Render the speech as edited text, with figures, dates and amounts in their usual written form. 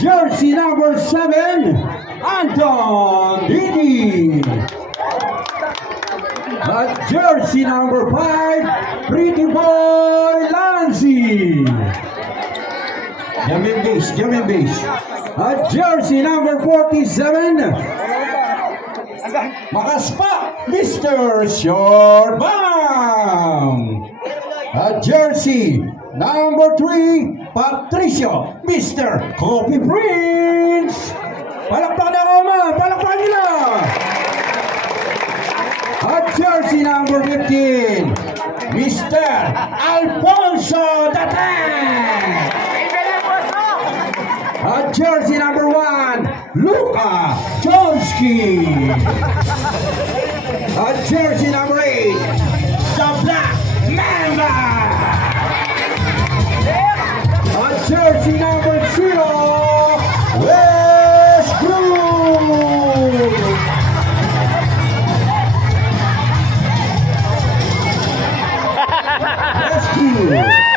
Jersey number 7, Anton Didi. At jersey number 5, Pretty Boy Lancy. Jamin base. At jersey number 47, Makaspa, Mr. Shortbang. At jersey number 3, Patricio, Mr. Coffee Prince. Palakpak na Roma, palakpak nila. At jersey number 15, Mr. Alfonso Datang. At jersey number 1, Luka Chomsky. At jersey number 8, the Black Mamba. At jersey number 0, Westbrook. Westbrook.